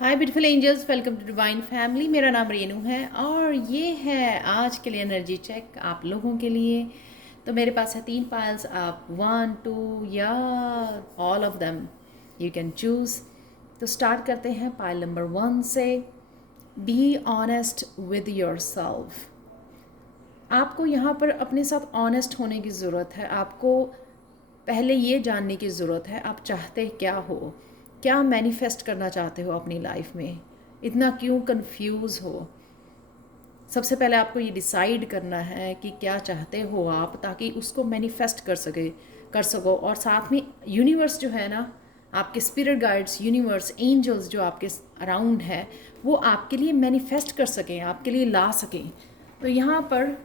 Hi beautiful angels, welcome to divine family. मेरा नाम रेनू है और ये है आज के लिए एनर्जी चेक आप लोगों के लिए। तो मेरे पास है 3 पाइल्स, आप 1 2 या all of them you can choose. तो स्टार्ट करते हैं पाइल नंबर 1 से। Be honest with your self. आपको यहाँ पर अपने साथ ऑनेस्ट होने की ज़रूरत है। आपको पहले ये जानने की ज़रूरत है आप चाहते क्या हो, क्या मैनिफेस्ट करना चाहते हो अपनी लाइफ में, इतना क्यों कंफ्यूज हो। सबसे पहले आपको ये डिसाइड करना है कि क्या चाहते हो आप, ताकि उसको मैनिफेस्ट कर सको। और साथ में यूनिवर्स जो है ना, आपके स्पिरिट गाइड्स, यूनिवर्स, एंजल्स जो आपके अराउंड है, वो आपके लिए मैनिफेस्ट कर सकें, आपके लिए ला सकें। तो यहाँ पर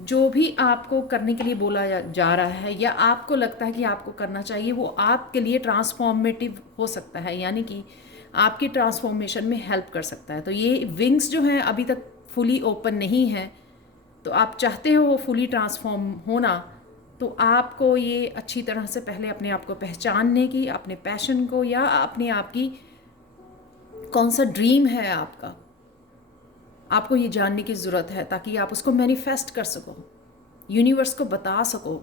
जो भी आपको करने के लिए बोला जा रहा है या आपको लगता है कि आपको करना चाहिए, वो आपके लिए ट्रांसफॉर्मेटिव हो सकता है, यानी कि आपकी ट्रांसफॉर्मेशन में हेल्प कर सकता है। तो ये विंग्स जो हैं अभी तक फुली ओपन नहीं है, तो आप चाहते हो वो फुली ट्रांसफॉर्म होना, तो आपको ये अच्छी तरह से पहले अपने आप को पहचानने की, अपने पैशन को या अपने आप की कौन सा ड्रीम है आपका, आपको ये जानने की ज़रूरत है, ताकि आप उसको मैनिफेस्ट कर सको, यूनिवर्स को बता सको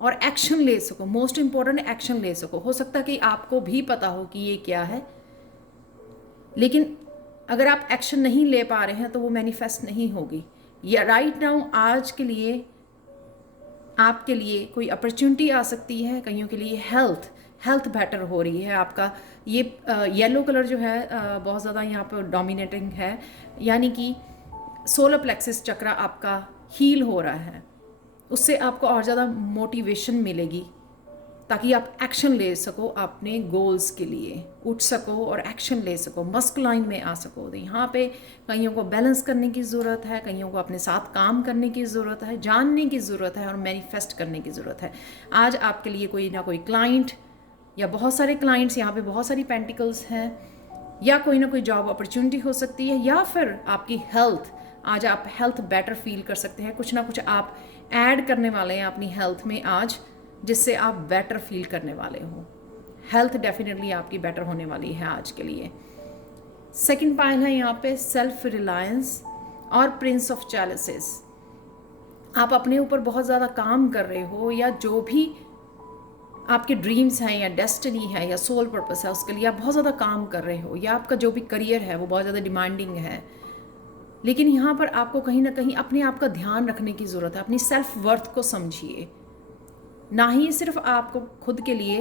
और एक्शन ले सको। मोस्ट इम्पॉर्टेंट, एक्शन ले सको। हो सकता है कि आपको भी पता हो कि ये क्या है, लेकिन अगर आप एक्शन नहीं ले पा रहे हैं तो वो मैनिफेस्ट नहीं होगी। या राइट नाउ, आज के लिए आपके लिए कोई अपॉर्चुनिटी आ सकती है। कईयों के लिए हेल्थ बेटर हो रही है। आपका ये येलो कलर जो है बहुत ज़्यादा यहाँ पर डोमिनेटिंग है, यानी कि सोलर प्लेक्सिस चक्रा आपका हील हो रहा है। उससे आपको और ज़्यादा मोटिवेशन मिलेगी, ताकि आप एक्शन ले सको, अपने गोल्स के लिए उठ सको और एक्शन ले सको, मस्कुलाइन में आ सको। तो यहाँ पे कईयों को बैलेंस करने की ज़रूरत है, कईयों को अपने साथ काम करने की ज़रूरत है, जानने की ज़रूरत है और मैनिफेस्ट करने की ज़रूरत है। आज आपके लिए कोई ना कोई क्लाइंट या बहुत सारे क्लाइंट्स, यहाँ पे बहुत सारी पेंटिकल्स हैं, या कोई ना कोई जॉब अपॉर्चुनिटी हो सकती है, या फिर आपकी हेल्थ। आज आप हेल्थ बेटर फील कर सकते हैं। कुछ ना कुछ आप ऐड करने वाले हैं अपनी हेल्थ में आज, जिससे आप बेटर फील करने वाले हो। हेल्थ डेफिनेटली आपकी बेटर होने वाली है आज के लिए। सेकंड पाइल है यहाँ पे सेल्फ रिलायंस और प्रिंस ऑफ चैलिसेस। आप अपने ऊपर बहुत ज़्यादा काम कर रहे हो, या जो भी आपके ड्रीम्स हैं या डेस्टिनी है या सोल पर्पस है, उसके लिए आप बहुत ज़्यादा काम कर रहे हो, या आपका जो भी करियर है वो बहुत ज़्यादा डिमांडिंग है। लेकिन यहाँ पर आपको कहीं ना कहीं अपने आप का ध्यान रखने की ज़रूरत है। अपनी सेल्फ वर्थ को समझिए, ना ही सिर्फ आपको खुद के लिए,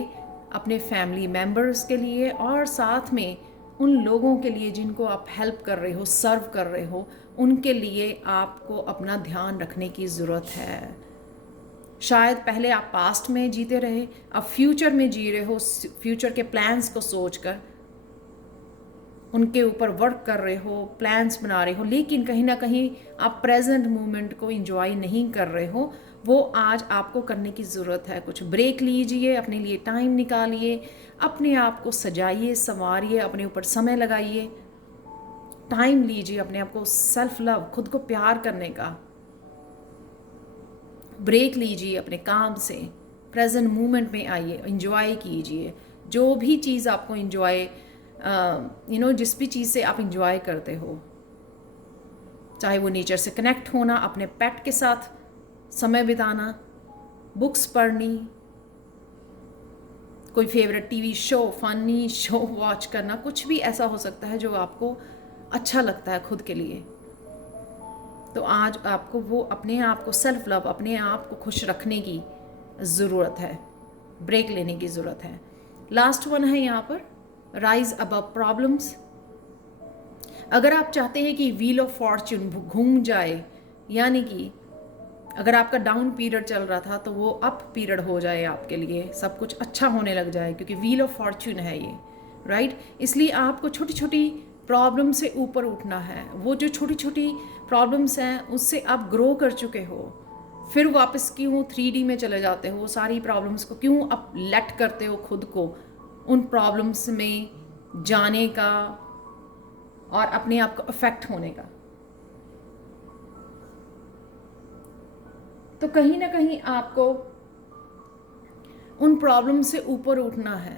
अपने फैमिली मेम्बर्स के लिए और साथ में उन लोगों के लिए जिनको आप हेल्प कर रहे हो, सर्व कर रहे हो, उनके लिए आपको अपना ध्यान रखने की ज़रूरत है। शायद पहले आप पास्ट में जीते रहे, अब फ्यूचर में जी रहे हो, फ्यूचर के प्लान्स को सोचकर उनके ऊपर वर्क कर रहे हो, प्लान्स बना रहे हो, लेकिन कहीं ना कहीं आप प्रेजेंट मोमेंट को एंजॉय नहीं कर रहे हो। वो आज आपको करने की ज़रूरत है। कुछ ब्रेक लीजिए, अपने लिए टाइम निकालिए, अपने आप को सजाइए, संवारिए, अपने ऊपर समय लगाइए, टाइम लीजिए अपने आप को सेल्फ लव, खुद को प्यार करने का। ब्रेक लीजिए अपने काम से, प्रेजेंट मोमेंट में आइए, इंजॉय कीजिए जो भी चीज़ आपको इंजॉय, जिस भी चीज़ से आप इंजॉय करते हो, चाहे वो नेचर से कनेक्ट होना, अपने पेट के साथ समय बिताना, बुक्स पढ़नी, कोई favourite TV show, funny show watch करना, कुछ भी ऐसा हो सकता है जो आपको अच्छा लगता है खुद के लिए। तो आज आपको वो अपने आप को सेल्फ लव, अपने आप को खुश रखने की ज़रूरत है, ब्रेक लेने की ज़रूरत है। लास्ट वन है यहाँ पर राइज अबव प्रॉब्लम्स। अगर आप चाहते हैं कि व्हील ऑफ फॉर्च्यून घूम जाए, यानी कि अगर आपका डाउन पीरियड चल रहा था तो वो अप पीरियड हो जाए, आपके लिए सब कुछ अच्छा होने लग जाए, क्योंकि व्हील ऑफ फॉर्च्यून है ये, राइट। इसलिए आपको छोटी छोटी प्रॉब्लम से ऊपर उठना है। वो जो छोटी छोटी प्रॉब्लम्स हैं उससे आप ग्रो कर चुके हो, फिर वापस क्यों 3D में चले जाते हो? सारी प्रॉब्लम्स को क्यों आप लेट करते हो खुद को उन प्रॉब्लम्स में जाने का और अपने आप को अफेक्ट होने का? तो कहीं ना कहीं आपको उन प्रॉब्लम से ऊपर उठना है।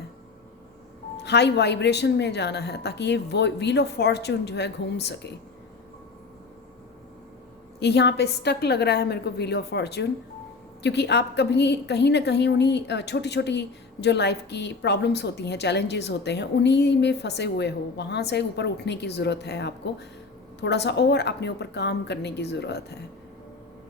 हाई वाइब्रेशन में जाना है ताकि ये व्हील ऑफ फॉर्चून जो है घूम सके। ये यहाँ पे स्टक लग रहा है मेरे को व्हील ऑफ फॉर्चून, क्योंकि आप कभी कहीं ना कहीं उन्हीं छोटी छोटी जो लाइफ की प्रॉब्लम्स होती हैं, चैलेंजेस होते हैं, उन्हीं में फंसे हुए हो। वहाँ से ऊपर उठने की ज़रूरत है आपको, थोड़ा सा और अपने ऊपर काम करने की ज़रूरत है।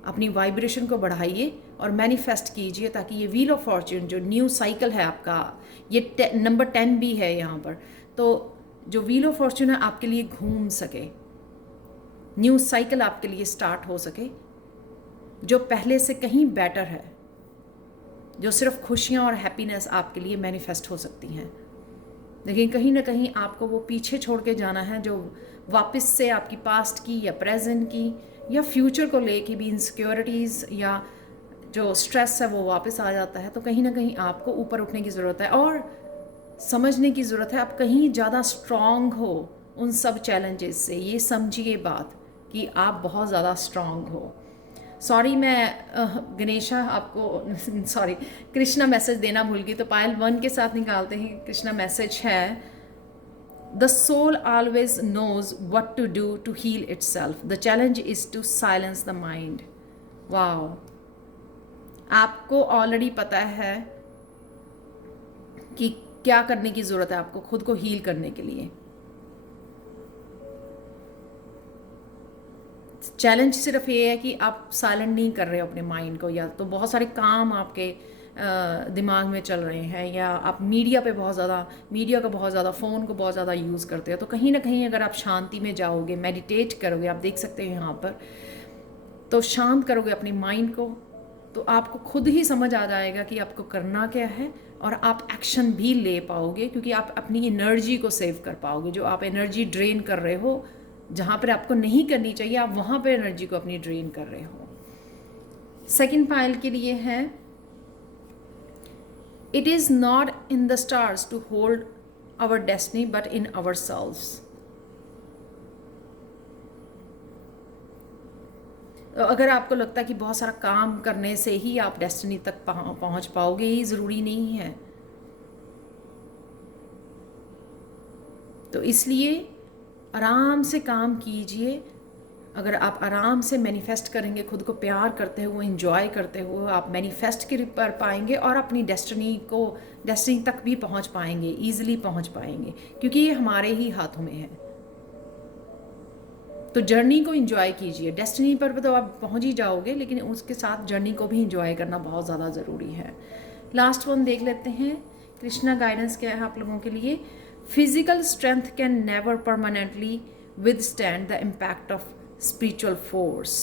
अपनी वाइब्रेशन को बढ़ाइए और मैनिफेस्ट कीजिए ताकि ये व्हील ऑफ फॉर्च्यून जो न्यू साइकिल है आपका, ये नंबर 10 भी है यहाँ पर, तो जो व्हील ऑफ फॉर्च्यून है आपके लिए घूम सके, न्यू साइकिल आपके लिए स्टार्ट हो सके, जो पहले से कहीं बेटर है, जो सिर्फ खुशियाँ और हैप्पीनेस आपके लिए मैनिफेस्ट हो सकती हैं। लेकिन कहीं ना कहीं आपको वो पीछे छोड़ के जाना है, जो वापस से आपकी पास्ट की या प्रेजेंट की या फ्यूचर को लेके भी इनसिक्योरिटीज़ या जो स्ट्रेस है वो वापस आ जाता है। तो कहीं ना कहीं आपको ऊपर उठने की ज़रूरत है और समझने की ज़रूरत है आप कहीं ज़्यादा स्ट्रॉन्ग हो उन सब चैलेंजेस से। ये समझिए बात कि आप बहुत ज़्यादा स्ट्रॉन्ग हो। सॉरी मैं गणेशा आपको सॉरी कृष्णा मैसेज देना भूल गई, तो पायल 1 के साथ निकालते हैं। कृष्णा मैसेज है, The soul always knows what to do to heal itself. The challenge is to silence the mind. Wow. आपको ऑलरेडी पता है कि क्या करने की ज़रूरत है आपको खुद को हील करने के लिए। चैलेंज सिर्फ ये है कि आप साइलेंट नहीं कर रहे हो अपने माइंड को, या तो बहुत सारे काम आपके दिमाग में चल रहे हैं, या आप मीडिया का बहुत ज़्यादा फ़ोन को बहुत ज़्यादा यूज़ करते हो। तो कहीं ना कहीं अगर आप शांति में जाओगे, मेडिटेट करोगे, आप देख सकते हैं यहाँ पर, तो शांत करोगे अपने माइंड को, तो आपको खुद ही समझ आ जाएगा कि आपको करना क्या है, और आप एक्शन भी ले पाओगे, क्योंकि आप अपनी एनर्जी को सेव कर पाओगे। जो आप एनर्जी ड्रेन कर रहे हो, जहाँ पर आपको नहीं करनी चाहिए, आप वहाँ पर एनर्जी को अपनी ड्रेन कर रहे हो। सेकंड पाइल के लिए है, It is not in the stars to hold our destiny, but in ourselves. तो अगर आपको लगता है कि बहुत सारा काम करने से ही आप डेस्टिनी तक पहुंच पाओगे, ये ज़रूरी नहीं है। तो इसलिए आराम से काम कीजिए। अगर आप आराम से मैनिफेस्ट करेंगे, खुद को प्यार करते हुए, एंजॉय करते हुए, आप मैनिफेस्ट कर पाएंगे और अपनी डेस्टिनी तक भी पहुंच पाएंगे, ईजिली पहुंच पाएंगे, क्योंकि ये हमारे ही हाथों में है। तो जर्नी को एंजॉय कीजिए। डेस्टिनी पर तो आप पहुंच ही जाओगे, लेकिन उसके साथ जर्नी को भी एंजॉय करना बहुत ज़्यादा ज़रूरी है। लास्ट वन देख लेते हैं, कृष्णा गाइडेंस क्या है आप लोगों के लिए। Physical strength can never permanently withstand the impact of spiritual force.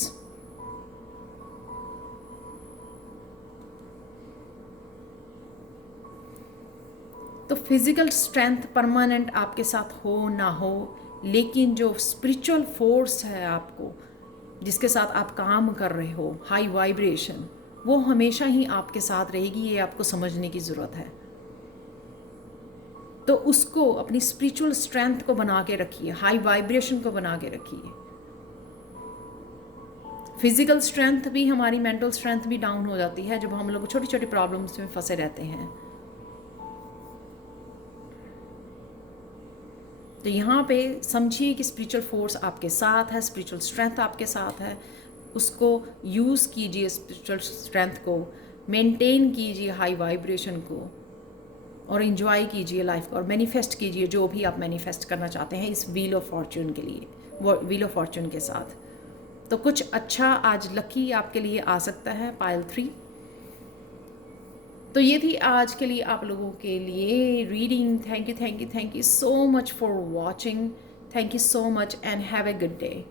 तो फिजिकल स्ट्रेंथ परमानेंट आपके साथ हो ना हो, लेकिन जो स्पिरिचुअल फोर्स है आपको, जिसके साथ आप काम कर रहे हो, हाई वाइब्रेशन, वो हमेशा ही आपके साथ रहेगी। ये आपको समझने की ज़रूरत है। तो उसको, अपनी स्पिरिचुअल स्ट्रेंथ को बना के रखिए, हाई वाइब्रेशन को बना के रखिए। फिजिकल स्ट्रेंथ भी, हमारी मेंटल स्ट्रेंथ भी डाउन हो जाती है जब हम लोग छोटी छोटी प्रॉब्लम्स में फंसे रहते हैं। तो यहाँ पे समझिए कि स्पिरिचुअल फोर्स आपके साथ है, स्पिरिचुअल स्ट्रेंथ आपके साथ है। उसको यूज़ कीजिए, स्पिरिचुअल स्ट्रेंथ को मेंटेन कीजिए, हाई वाइब्रेशन को, और इन्जॉय कीजिए लाइफ को, और मैनिफेस्ट कीजिए जो भी आप मैनिफेस्ट करना चाहते हैं इस व्हील ऑफ फॉर्च्यून के लिए, व्हील ऑफ फॉर्च्यून के साथ। तो कुछ अच्छा आज लकी आपके लिए आ सकता है, पाइल 3। तो ये थी आज के लिए आप लोगों के लिए reading. Thank you so much for watching. Thank you so much and have a good day.